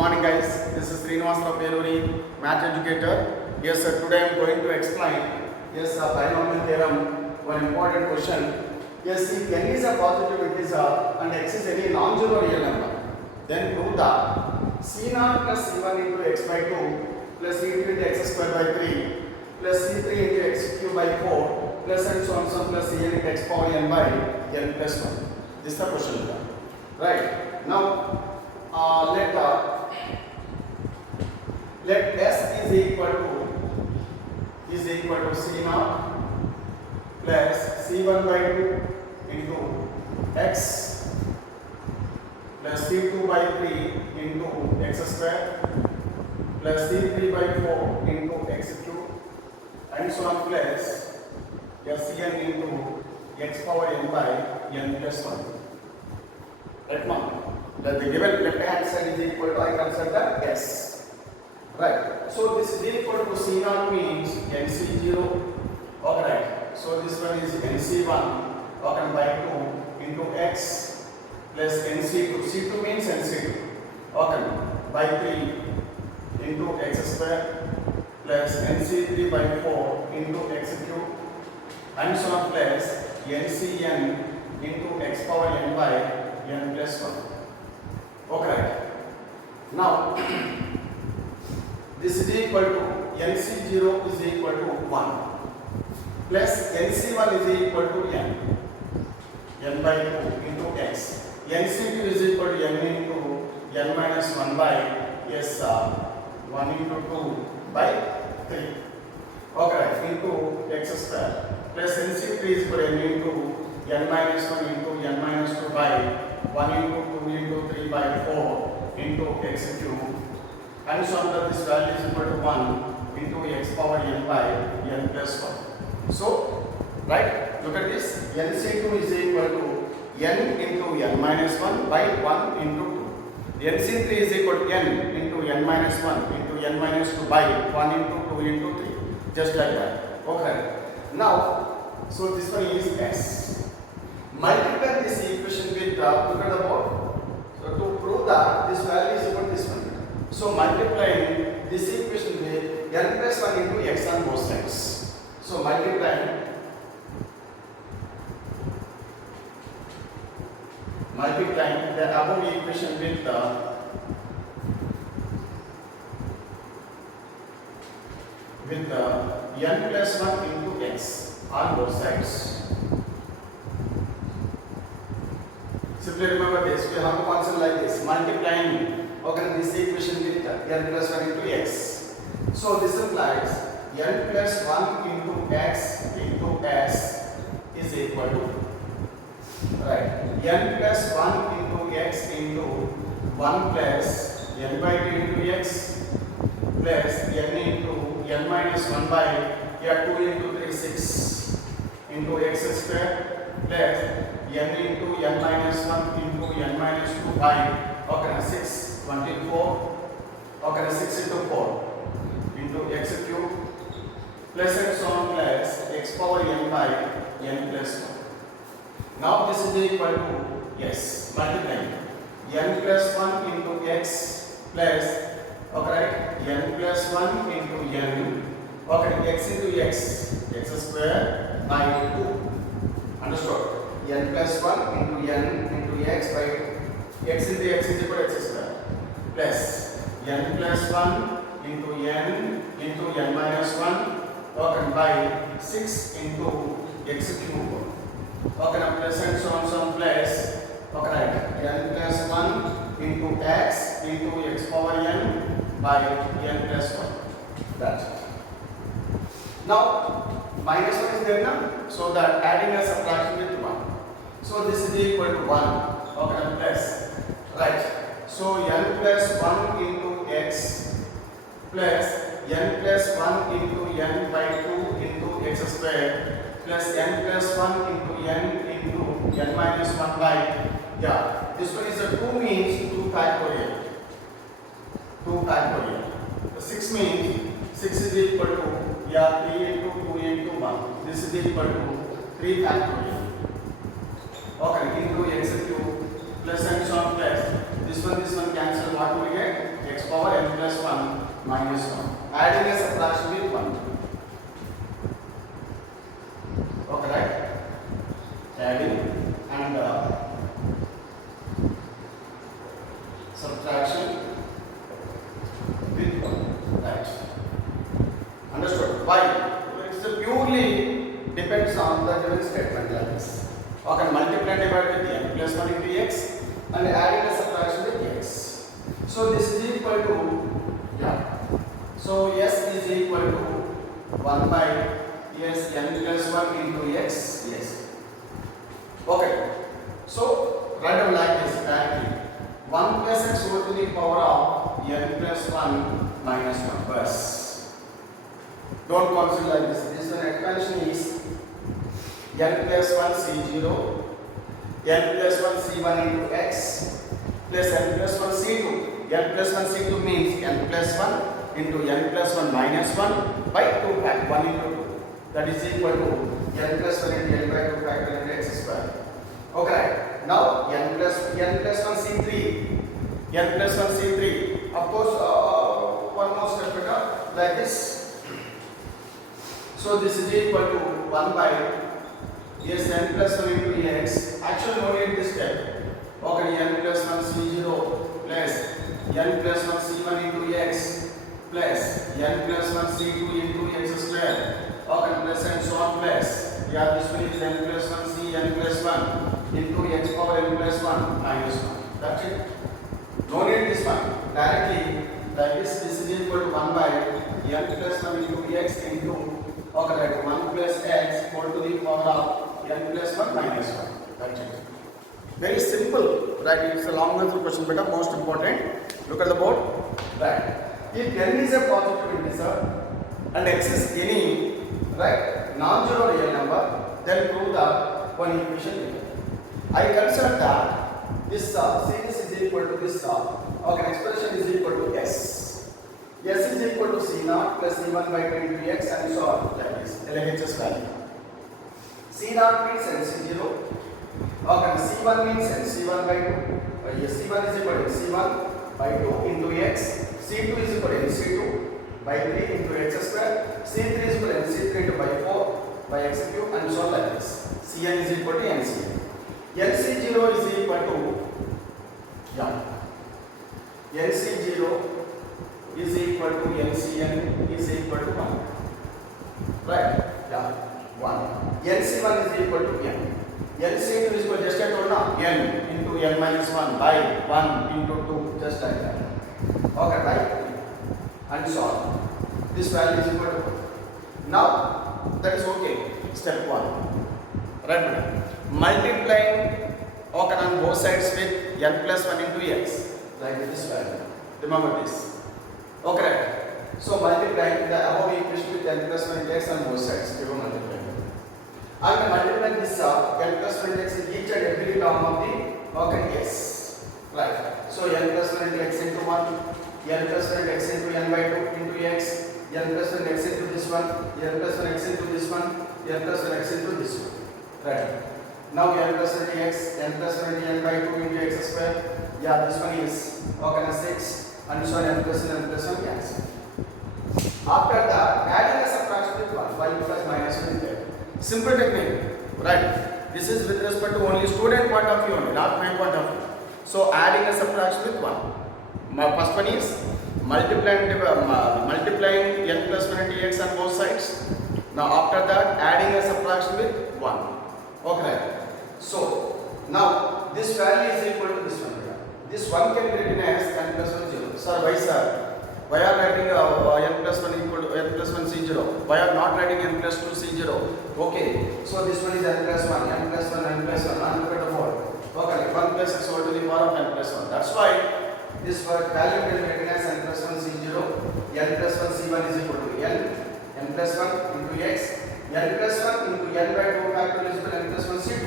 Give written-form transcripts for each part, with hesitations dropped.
morning guys, this is Srinivasarao, math educator. Yes sir, today I am going to explain binomial theorem, one important question. Yes, if n is a positive integer and x is any non-zero real number, then prove that c0 plus c1 into x by 2 plus c2 into x square by 3 plus c3 into x cube by 4 plus and so on plus cn into x power n by n plus 1. This is the question. Right. Now let S is equal to C0 plus C1 by 2 into X plus C2 by 3 into X square plus C3 by 4 into X cube and so on plus Cn into X power n by n plus 1. Right now, that the given left hand side is equal to, I consider S. Right. So this is equal to C0 means NC0. Okay, right. So this one is NC1 okay, by 2 into X plus NC2. C2 means NC2. Okay, by 3 into X square plus NC3 by 4 into X cube and so on plus NCn into X power n by n plus 1. Okay. Now, this is equal to NC0 is equal to 1 plus NC1 is equal to n by 2 into x. NC2 is equal to n into n minus 1 by 1 into 2 by 3. Okay, into x square plus NC3 is equal to n into n minus 1 into n minus 2 by 1 into 2 into 3 by 4 into x cube and so on that this value is equal to 1 into x power n by n plus 1. So, right, look at this, NC2 is equal to n into n minus 1 by 1 into 2. NC3 is equal to n into n minus 1 into n minus 2 by 1 into 2 into 3. Just like that. Okay. Now, so this one is S. Multiply this equation with look at the board. So to prove that this value is equal to this one. So multiplying this equation with n plus 1 into x on both sides. So multiplying the above equation with n plus 1 into x on both sides. Simply remember this, we have to consider like this, multiplying this equation with n plus 1 into x. So this implies n plus 1 into x into s is equal to, right, n plus 1 into x into 1 plus n by 2 into x plus n into n minus 1 by 2 into 3 6 into x square plus n into n minus 1 into n minus 2 by 6 24 6 into 4 into x cube plus and so on plus x power n by n plus 1. Now this is equal to multiplying n plus 1 into x plus n plus 1 into n x into x square by 2. Understood? N plus 1 into n into x by 2. X into x is equal to x square plus n plus 1 into n minus 1 by 6 into x cube plus and so on plus n plus 1 into x into x power n by n plus 1. That's it. Now minus 1 is there now, so that adding a subtraction with 1. So this is equal to 1 plus, right. So n plus 1 into x plus n plus 1 into n by 2 into x square plus n plus 1 into n minus 1 by, this one is a 2 means 2 factorial. 2 factorial. 6 means 6 is equal to 3 into 2 into 1. This is equal to 3 factorial. Into x cube plus and so on plus this one cancel, what do we get? X power n plus 1 minus 1. Adding a subtraction with 1. Okay, right? Adding and subtraction with 1. Right. Understood? Why? It's purely depends on the given statement like this. Okay, multiply and divide with n plus 1 into x and adding a subtraction with x. So this is equal to, so s is equal to 1 by s n plus 1 into x. Yes. Okay. So write down like this directly. 1 plus x over to the power of n plus 1 minus 1 plus. Don't consider like this. This one expansion is n plus 1 c0, n plus 1 c1 into x plus n plus 1 c2. n plus 1 c2 means n plus 1 into n plus 1 minus 1 by 2 fact 1 into 2. That is equal to n plus 1 into n by 2 factor into x square. Okay. Now n plus 1 c3. n plus 1 c3. Of course, one more step like this. So this is equal to 1 by s n plus 1 into x. Actually, no need this step. Okay, n plus 1 c0 plus n plus 1 c1 into x plus n plus 1 c2 into x square. Okay, plus and so on plus. This one is n plus 1 c n plus 1 into x power n plus 1 minus 1. That's it. No need this one. Directly, like this is equal to 1 by n plus 1 into x into, okay, right, 1 plus x whole to the power of n plus 1 minus 1. That's it. Very simple, right? It's a long answer question, but most important. Look at the board. Right. If n is a positive integer and x is any, right, non-zero real number, then prove the one equation given. I consider that this this is equal to this okay, expression is equal to s. S is equal to c0 plus c1 by 2 into x and so on like this. LHS value. c0 means nc0. Okay, c1 means nc1 by 2. c1 is equal to c1 by 2 into x. c2 is equal to nc2 by 3 into x square. c3 is equal to nc3 into by 4 by x cube and so on like this. cn is equal to ncn. nc0 is equal to nc0 is equal to ncn is equal to 1. Right? 1. nc1 is equal to n. nc2 is equal to just I told now n into n minus 1 by 1 into 2 just like that. Okay, right? And so on. This value is equal to 1. Now that is okay. Step 1. Right? Multiplying on both sides with n plus 1 into x like this value. Remember this. Okay. So multiplying the above equation with n plus 1 into x on both sides. You will multiply. And multiplying this n plus 1 into x in each and every term of the yes. Right. So n plus 1 into x into 1, n plus 1 into x into n by 2 into x, n plus 1 x into this one, n plus 1 x into this one, n plus 1 x into this one. Right. Now n plus 1 into x, n plus 1 into n by 2 into x square. This one is 6 and so on n plus 1 cancel. After that, adding a subtraction with 1, 5 plus minus 1 is there. Simple technique, right? This is with respect to only student point of view only, not my point of view. So adding a subtraction with 1. My first one is multiplying n plus 1 into x on both sides. Now after that, adding a subtraction with 1. Okay. So now this value is equal to this one. This 1 can be written as n plus 1 0. Sir, why sir? Why are writing n plus 1 equal to n plus 1 c0? Why are not writing n plus 2 c0? Okay. So this one is n plus 1, n plus 1, n plus 1. And look at the board. Okay. 1 plus x over to the power of n plus 1. That's why this value can be written as n plus 1 c0. n plus 1 c1 is equal to n plus 1 into x. n plus 1 into n by 2 factorial is equal to n plus 1 c2.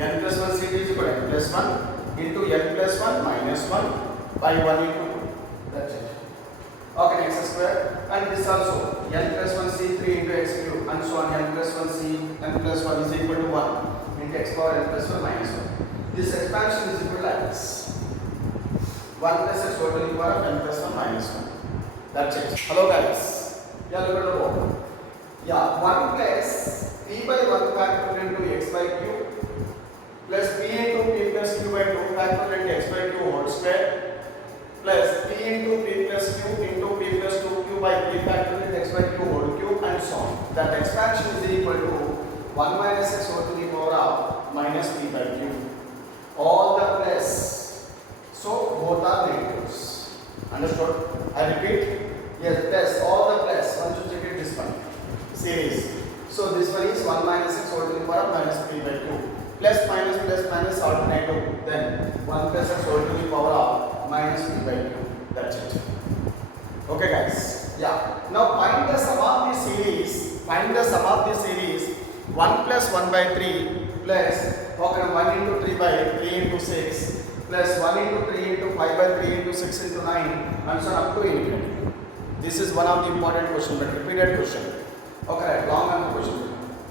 n plus 1 c2 is equal to n plus 1 into n plus 1 minus 1 by 1 into 2. That's it. Okay, x square. And this also n plus 1 c3 into x cube and so on n plus 1 is equal to 1 into x power n plus 1 minus 1. This expansion is equal to like this. 1 1 plus x whole to the power of n plus 1 minus 1. That's it. Hello guys. Yeah, look at the board. Yeah, 1 plus p by 1 factorial into x by q plus p into p plus q by 2 factorial into x by q whole square plus p into p plus q into p plus 2q by 3 factorial into x by q whole cube and so on. That expansion is equal to 1 minus x whole to the power of minus p by q. All the plus. So both are negatives. Understood? I repeat. Yes, plus all the plus. Once you check it, this one series. So this one is 1 minus x whole to the power of minus p by q. Plus minus alternative. Then 1 plus x whole to the power of minus p by q. That's it. Okay, guys. Yeah. Now find the sum of the series. Find the sum of the series. 1 plus 1 by 3 plus 1 into 3 by 3 into 6 plus 1 into 3 into 5 by 3 into 6 into 9 and so on up to infinity. This is one of the important question, but repeated question. Okay, long answer question.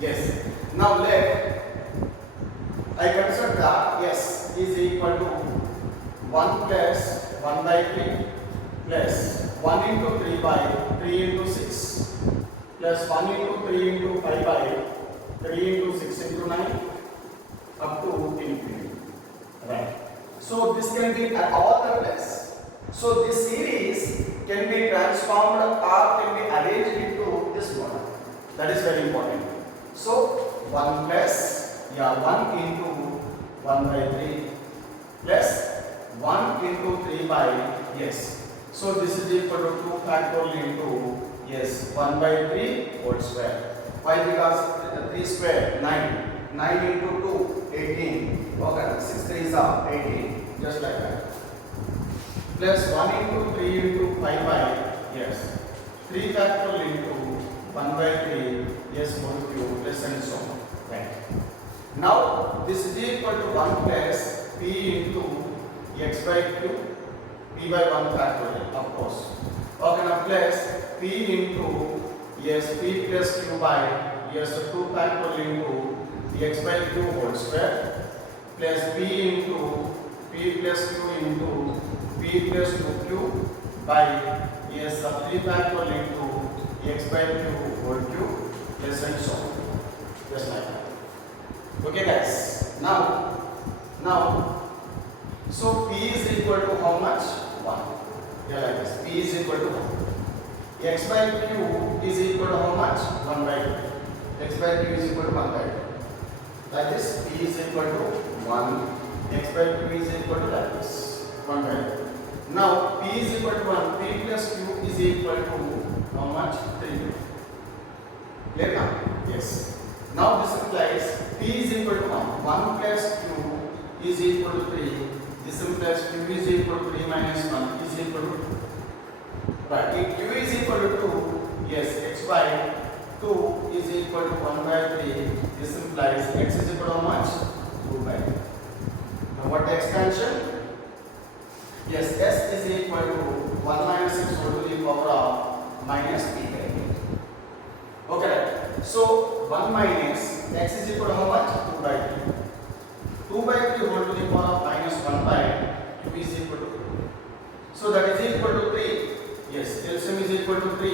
Yes. Now let I consider that yes is equal to 1 plus 1 by 3 plus 1 into 3 by 3 into 6 plus 1 into 3 into 5 by 3 into 6 into 9 up to infinity. Right. So this can be at all the plus. So this series can be transformed or can be arranged into this model. That is very important. So 1 plus 1 into 1 by 3 plus 1 into 3 by yes. So this is equal to 2 factorial into yes 1 by 3 whole square. Why? Because 3 square 9. 9 into 2 18. Okay, 6 3s are 18. Just like that. Plus 1 into 3 into 5 by yes 3 factorial into 1 by 3 yes whole cube plus and so on. Right. Now this is equal to 1 plus p into x by q p by 1 factorial of course. Okay, now plus p into yes p plus q by yes 2 factorial into x by q whole square plus p into p plus q into p plus 2q by yes 3 factorial into x by q whole cube plus and so on. Just like that. Okay guys. Now so p is equal to how much? 1. Yeah, like this. P is equal to 1. X by q is equal to how much? 1 by 2. X by q is equal to 1 by 2. Like this, p is equal to 1. X by q is equal to like this 1 by 2. Now p is equal to 1. P plus q is equal to how much? 3. Clear now? Yes. Now this implies p is equal to 1. 1 plus q is equal to 3. This implies q is equal to 3 minus 1 is equal to 2. Right. If q is equal to 2, yes, x by 2 is equal to 1 by 3. This implies x is equal to how much? 2 by 3. Now what the expansion? Yes, s is equal to 1 minus x whole to the power of minus p by 3. Okay. So 1 minus x is equal to how much? 2 by 3. 2 by 3 whole to the power of minus 1 by q is equal to 2. So that is equal to 3. Yes, LCM is equal to 3.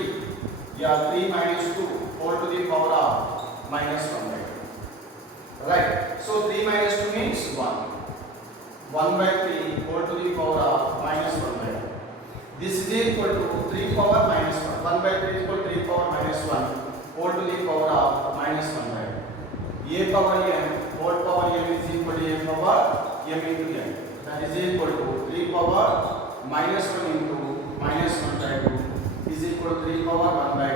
Yeah, 3 minus 2 whole to the power of minus 1 by 2. Right. So 3 minus 2 means 1. 1 by 3 whole to the power of minus 1 by 2. This is equal to 3 power minus 1. 1 by 3 is equal to 3 power minus 1 whole to the power of minus 1 by 2. A power m whole power m is equal to a power m into n. That is equal to 3 power minus 1 into minus 1 by 2 is equal to 3 power 1 by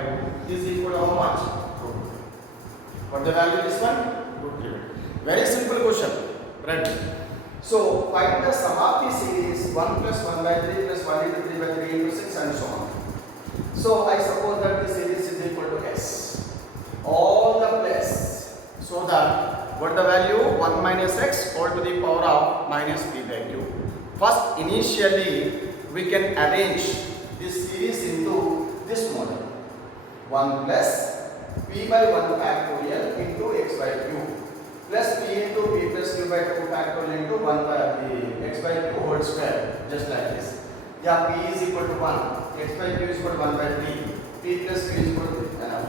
2 is equal to how much? Root 3. What the value is this one? Root 3. Very simple question. Right. So find the sum of the series 1 plus 1 by 3 plus 1 into 3 by 3 into 6 and so on. So I suppose that the series is equal to s. All the plus. So that what the value? 1 minus x whole to the power of minus p by q. First initially we can arrange this series into this model. 1 plus p by 1 factorial into x by q plus p into p plus q by 2 factorial into 1 by x by q whole square, just like this. Yeah, p is equal to 1. X by q is equal to 1 by 3. P plus q is equal to 3. Enough.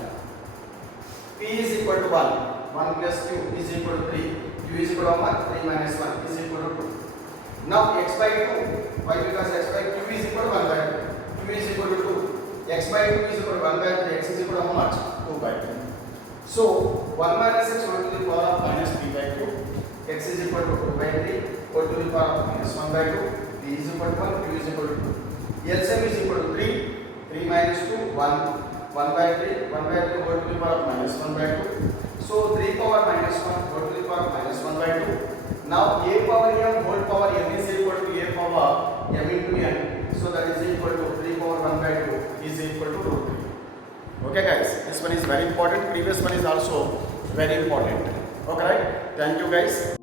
P is equal to 1. 1 plus q is equal to 3. Q is equal to 1. 3 minus 1 is equal to 2. Now x by 2. Why? Because x by q is equal to 1 by 2. Q is equal to 2. X by 2 is equal to 1 by 3. X is equal to how much? 2 by 2. So 1 minus x whole to the power of minus 3 by 2. X is equal to 2 by 3. Whole to the power of minus 1 by 2. P is equal to 1. Q is equal to 2. LCM is equal to 3. 3 minus 2, 1. 1 by 3. 1 by 3 whole to the power of minus 1 by 2. So 3 power minus 1 whole to the power of minus 1 by 2. Now a power m whole power m is equal to a power m into n. So that is equal to 3 power 1 by 2 is equal to root 3. Okay guys, this one is very important. Previous one is also very important. Okay, right? Thank you guys.